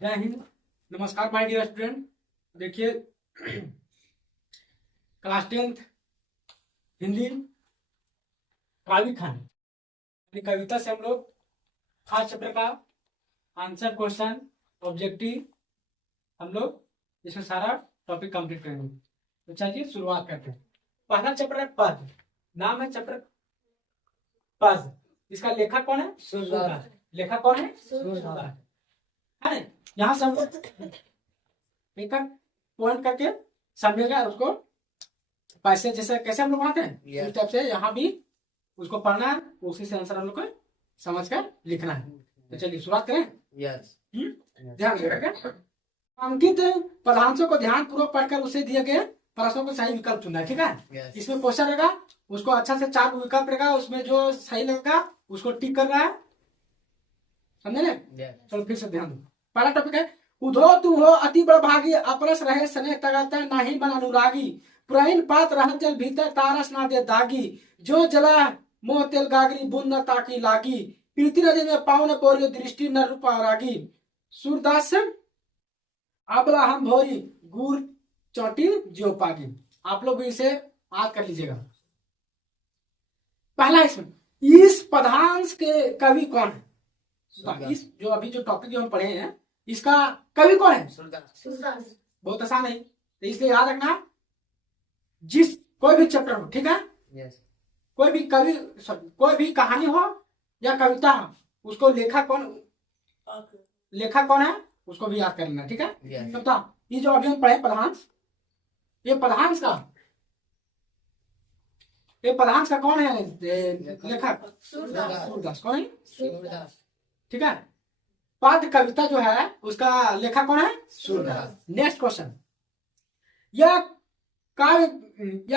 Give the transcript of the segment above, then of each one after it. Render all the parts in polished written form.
जय हिंद। नमस्कार my dear student. देखिए क्लास 10th हिंदी काव्य खान कविता से हम लोग खास चैप्टर का आंसर क्वेश्चन ऑब्जेक्टिव हम लोग इसमें सारा टॉपिक कंप्लीट करेंगे। तो चलिए शुरुआत करते हैं। पहला चैप्टर है पद। नाम है चैप्टर पद। इसका लेखक कौन है? सूरदास। लेखक कौन है? सूरदास है। यहाँ से हम लोग एक पॉइंट करके समझेगा और उसको पैसे जैसे कैसे हम लोग पढ़ाते हैं उस टाइप से यहाँ भी उसको पढ़ना है, उसी से आंसर हम लोग को समझ कर लिखना है। तो चलिए शुरुआत करें। ध्यान रखिएगा। अंकित पदांशों को ध्यान पूर्वक पढ़कर उसे दिए गए प्रश्नों को सही विकल्प चुनना है। ठीक है। इसमें क्वेश्चन रहेगा, उसको अच्छा से 4 विकल्प रहेगा, उसमें जो सही लगेगा उसको टिक करना है। समझे ना? चलो फिर से ध्यान दो। पहला टॉपिक है उधो तू हो अति बड़भागी अपरस रहे स्नेह तगता नहीं बन अनुरागी पुराइन पात रह जल भीतर तारस ना दे दागी जो जला मोह तेल गागरी बुन न ताकी लागी प्रीति नदी में पावन बोरियो दृष्टि न रूपा रागी सूरदास आबला हम भोरी गुर चोटी जो पागी। आप लोग भी इसे याद कर लीजिएगा। पहला इसमें इस पदांश के कवि कौन है? इस जो अभी जो टॉपिक जो हम पढ़े हैं इसका कवि कौन है? सूरदास। बहुत आसान है, तो इसलिए याद रखना जिस कोई भी चैप्टर हो, ठीक है, कोई भी कवि कोई भी कहानी हो या कविता हो उसको लेखक कौन है उसको भी याद कर लेना। ठीक है। तो ये जो अभी हम पढ़े पदांश, ये पदांश का कौन है लेखक? सूरदास। कौन है? ठीक है। पद कविता जो है उसका लेखक कौन है? सूरदास। नेक्स्ट क्वेश्चन, यह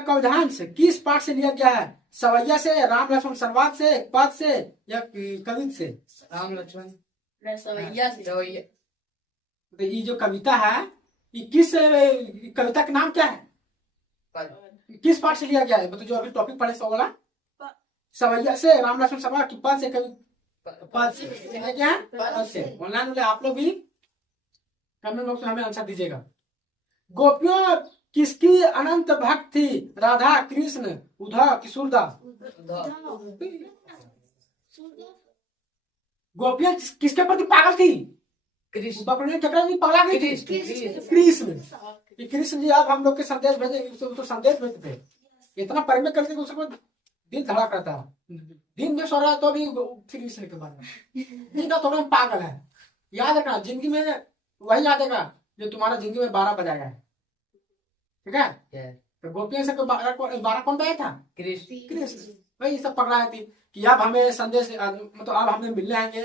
कवधांश किस पाठ से लिया गया है? सवैया से, राम लक्ष्मण संवाद से, पद से या कवित से? राम लक्ष्मण सवैया से। तो ये जो कविता है ये किस कविता का नाम क्या है? किस पाठ से लिया गया है? मतलब जो अभी टॉपिक पढ़े सो वाला सवैया से, राम लक्ष्मण संवाद की पद से पद से क्या? पद से। ऑनलाइन वाले आप लोग भी कमेंट बॉक्स में हमें आंसर दीजिएगा। गोपियों किसकी अनंत भक्त थी? राधा, कृष्ण, उद्धव की सूरदास? गोपियां किसके प्रति पागल थी? कृष्ण। पागल नहीं थी? कृष्ण जी आप हम लोग के संदेश भेजे तो संदेश भेजते थे, इतना परिमेय करते उसको दिल धड़क रहता है। दिन में सो रहा तो भी कृष्ण के बारे में थोड़ा पागल है। याद रखना जिंदगी में वही यादेगा जो तुम्हारा जिंदगी में 12 बजाएगा। ठीक है। तो गोपियों से 12 कौन बजाया था? कृष्ण। वही सब पकड़ा थी कि अब हमें संदेश मतलब अब हमें मिलने आएंगे।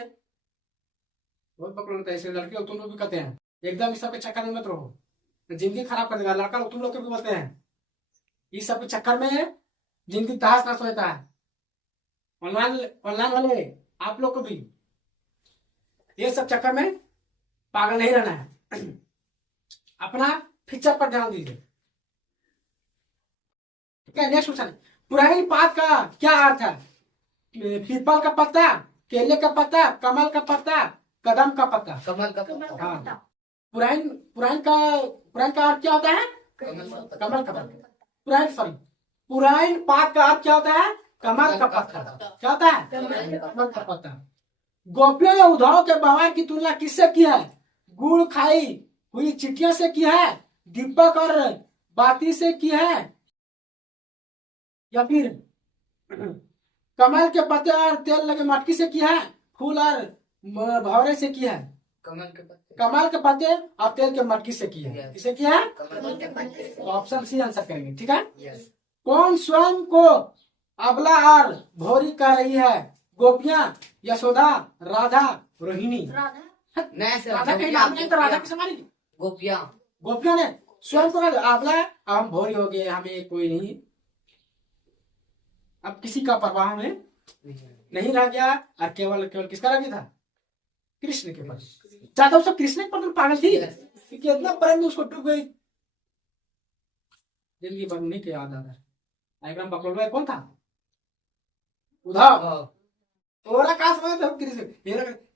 बहुत पकड़ लेते हैं ऐसे लड़के तुम लोग भी कहते हैं एकदम इस सब के चक्कर में मत रहो, जिंदगी खराब कर देगा। लड़का लोग तुम लोग के भी बोलते हैं इस सब के चक्कर में जिंदगी तहस नहस होता है। ऑनलाइन वाले आप लोग को भी ये सब चक्कर में पागल नहीं रहना है, अपना फ्यूचर पर ध्यान दीजिए। ठीक है। नेक्स्ट क्वेश्चन, पुरानी पात का क्या अर्थ है? पीपल का पत्ता, केले का पत्ता, कमल का पत्ता, कदम का पत्ता? कमल का पत्ता। हाँ। पुरान का अर्थ क्या होता है? कमल का पत्ता। पुरान पात का अर्थ क्या होता है? कमल का पत्ता। क्या होता है? कमल का पत्ता। गोपियों या उद्धव के बवाल की तुलना किससे की है? गुड़ खाई हुई चिट्ठियों से की है, दीपक और बाती से की है, या फिर कमल के पत्ते और तेल लगे मटकी से की है, फूल और भौरे से की है? कमल के पत्ते और तेल के मटकी से की है। किसे किया है? ऑप्शन सी आंसर करेंगे। ठीक है। कौन स्वयं को अबला और भोरी कह रही है? गोपियां, यशोदा, राधा, रोहिणी? राधा के नाम नहीं तो राधा की समानी गोपियां ने स्वयं को अबला हम भोरी हो गए, हमें कोई नहीं, अब किसी का परवाह हमें नहीं रह गया, और केवल किसका रह गया था? कृष्ण के पास। ज्यादा उसको कृष्ण पर पागल थी कि इतना प्रेम में उसको डूब गई। जिंदगी भर उन्हीं के याद आ रहा है। पकड़ कौन था? उद्धव। कहा समझ कृष्ण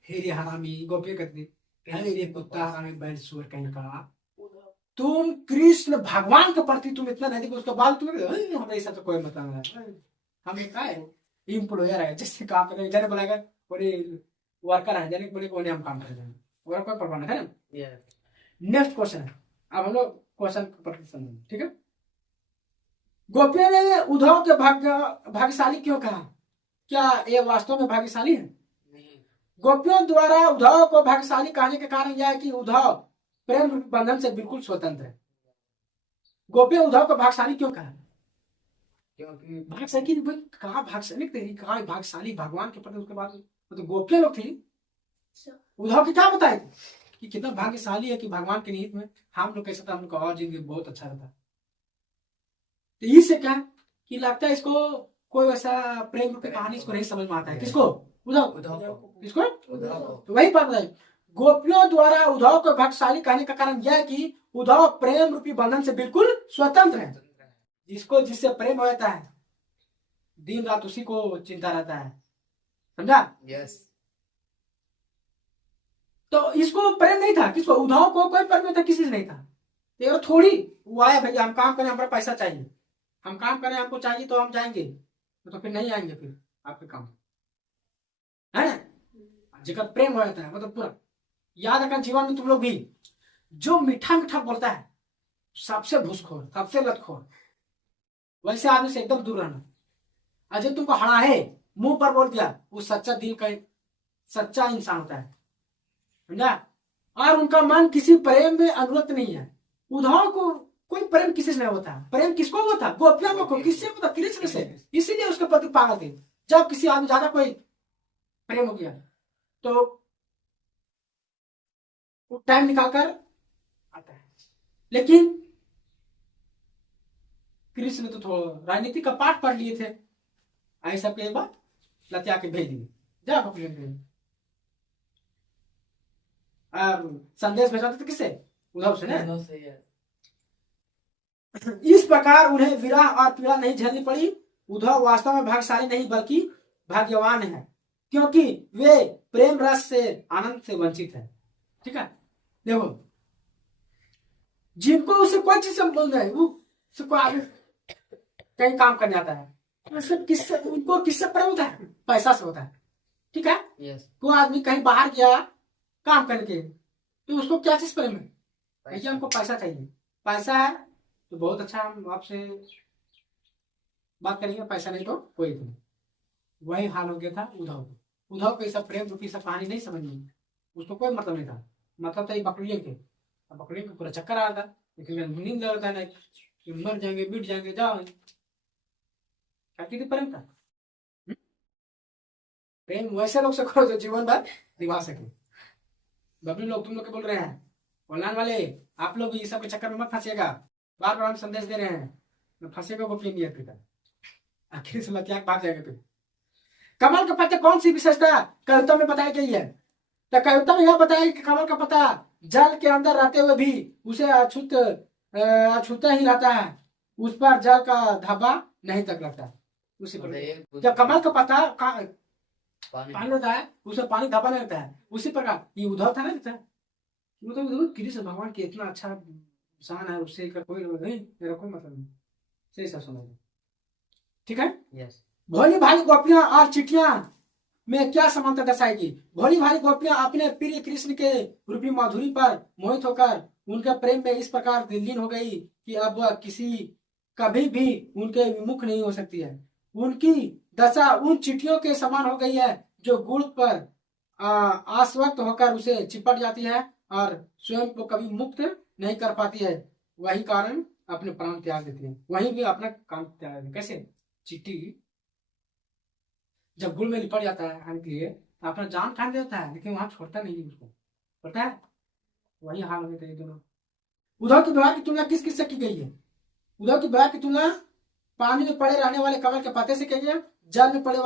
हेरी हरामी गोपियां करती अरे कुत्ता हमें बैल सुअर कहीं का, तुम कृष्ण भगवान के प्रति तुम इतना नहीं, उसके बाद तुम हमें ऐसा तो कोई मतलब नहीं, हमें क्या है, इम्प्लॉयर है जिससे काम करेंगे, जाने बोलेगा बोले वर्कर है, जाने बोले कोई हम काम करेंगे, और कोई परवाना है ना। नेक्स्ट क्वेश्चन है, अब हम लोग क्वेश्चन पर समझेंगे, ठीक है। गोपियों ने उद्धव के भाग्यशाली क्यों कहा, क्या ये वास्तव में भाग्यशाली है? गोपियों द्वारा उद्धव को भाग्यशाली कहने के कारण यह है कि उद्धव प्रेम बंधन से बिल्कुल स्वतंत्र है। गोपियों उद्धव को भाग्यशाली क्यों कहा? क्योंकि भाग्यशाली कहा, भाग्यशाली कहा, भाग्यशाली भगवान के प्रति, उसके बाद तो गोपियां लोग थी, उद्धव की क्या बताए कि कितना भाग्यशाली है कि भगवान के निहित में हम लोग कैसे था, हम लोग का और जिंदगी बहुत अच्छा रहता। तो इससे क्या कि लगता है इसको कोई वैसा प्रेम रूपी कहानी इसको नहीं समझ में आता है। किसको? उद्धव। किसको? तो वही बात है, गोपियों द्वारा उद्धव को भाग्यशाली कहने का कारण यह है कि उद्धव प्रेम रूपी बंधन से बिल्कुल स्वतंत्र है। जिसको जिससे प्रेम होता है दिन रात उसी को चिंता रहता है, समझा? यस। तो इसको प्रेम नहीं था, किसको? उद्धव को कोई प्रेम नहीं था, किसी से नहीं था। ये थोड़ी वो आया भैया हम काम करें, हमारा पैसा चाहिए, हम काम करें, हमको चाहिए तो हम जाएंगे, तो फिर नहीं आएंगे, फिर आपके काम है ना। जिसका प्रेम हो जाता है मतलब पूरा याद रखना जीवन में, तुम लोग भी जो मीठा मीठा बोलता है सबसे घूसखोर, सबसे लतखोर, वैसे आदमी से एकदम दूर रहना। अजय तुमको हड़ा है मुंह पर बोल दिया, वो सच्चा दिल का सच्चा इंसान होता है, समझा? और उनका मन किसी प्रेम में अनुरक्त नहीं है। उद्धव को कोई प्रेम किसी से नहीं होता। प्रेम किसको होता? गोपियों को। किससे होता? कृष्ण से। इसीलिए उसके प्रति पागल थे। जब किसी आदमी ज्यादा कोई प्रेम हो गया तो वो टाइम निकालकर आता है। लेकिन कृष्ण तो थोड़ा राजनीति का पाठ पढ़ लिए थे, ऐसा के बाद लतिया के भेज दिए, जा संदेश भेजा था किससे? उद्धव से ना। इस प्रकार उन्हें विरह और पीड़ा नहीं झेलनी पड़ी। उद्धव वास्तव में भाग्यशाली नहीं बल्कि भाग्यवान है, क्योंकि वे प्रेम रस से आनंद से वंचित है। ठीक है, देखो जिनको उसे कोई चीज से बोल रहे वो आगे कहीं काम करने आता है, किससे उनको किससे प्रेम होता है? पैसा से होता है। ठीक है, वो आदमी कहीं बाहर गया काम करके तो उसको क्या चीज प्रेम है? भैया हमको पैसा चाहिए, पैसा है तो बहुत अच्छा, हम आपसे बात करेंगे, पैसा नहीं तो कोई नहीं। वही हाल हो गया था उद्धव को। उद्धव को ऐसा प्रेम रूपी सब कहानी नहीं समझ में, उसको कोई मतलब नहीं था। मतलब था बकरियों के, बकरियों को पूरा चक्कर आ रहा था, लेकिन नींद लगता है कि मर जाएंगे बीट जाएंगे, जाओ क्या प्रेम था? प्रेम वैसे लोग से करो जो जीवन भर निभा सके। बबली लोग तुम लोग के बोल रहे हैं, ऑनलाइन वाले आप लोग इस सब के चक्कर में मत फंसिएगा। बार बार हम संदेश दे रहे हैं, फंसेगा वो प्रेम नहीं है, आखिर से त्याग भाग जाएगा। फिर कमल का पत्ते कौन सी विशेषता कविता में बताई गई है? तो कविता में यह बताया कि कमल का पत्ता जल के अंदर रहते हुए भी उसे अछूता ही रहता है, उस पर जल का धब्बा नहीं तक लगता। उसी पर जब कमल का पत्ता पानी होता है उसमें पानी धब्बा नहीं लगता है, उसी प्रकार ये उद्धव था ना, मतलब कृष्ण भगवान के इतना अच्छा इंसान है, उससे कोई नहीं, मेरा कोई मतलब नहीं। सही सब समझ। ठीक है, यस। भोली भाली गोपियां और चिट्ठियां में क्या समानता दर्शाएगी? भोली भाली गोपियां अपने प्रिय कृष्ण के रूपी माधुरी पर मोहित होकर उनके प्रेम में इस प्रकार लीन हो गई कि अब वह किसी कभी भी उनके विमुख नहीं हो सकती है। उनकी दशा उन चिट्ठियों के समान हो गई है जो गुड़ पर आसक्त होकर उसे चिपट जाती है और स्वयं को कभी मुक्त नहीं कर पाती है। वही कारण अपने प्राण त्याग देती है, वही भी अपना काम त्याग देती है। कैसे? चिट्ठी जब गुड़ में लिपट जाता है खाने के लिए तो अपना जान खा देता है, लेकिन वहां छोड़ता नहीं उसको, पता है? वही हाल हो गए दोनों। उद्धव के व्यवहार की तुलना किस किस से की गई है? उद्धव के व्यवहार की तुलना पानी में पड़े रहने वाले कमल के पत्ते से की गई है, जल में पड़ने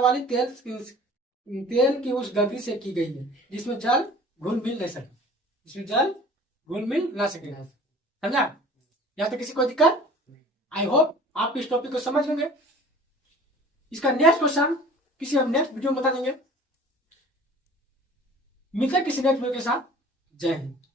वाली तेल की उस गगरी से की गई है जिसमें जल घुल मिल नहीं सके, जिसमें जल घुल मिल ना सके। समझा? यहाँ तक किसी को दिक्कत? आई होप आप इस टॉपिक को समझ लेंगे। इसका नेक्स्ट क्वेश्चन किसी हम नेक्स्ट वीडियो में बता देंगे। मिलते हैं किसी नेक्स्ट वीडियो के साथ। जय हिंद।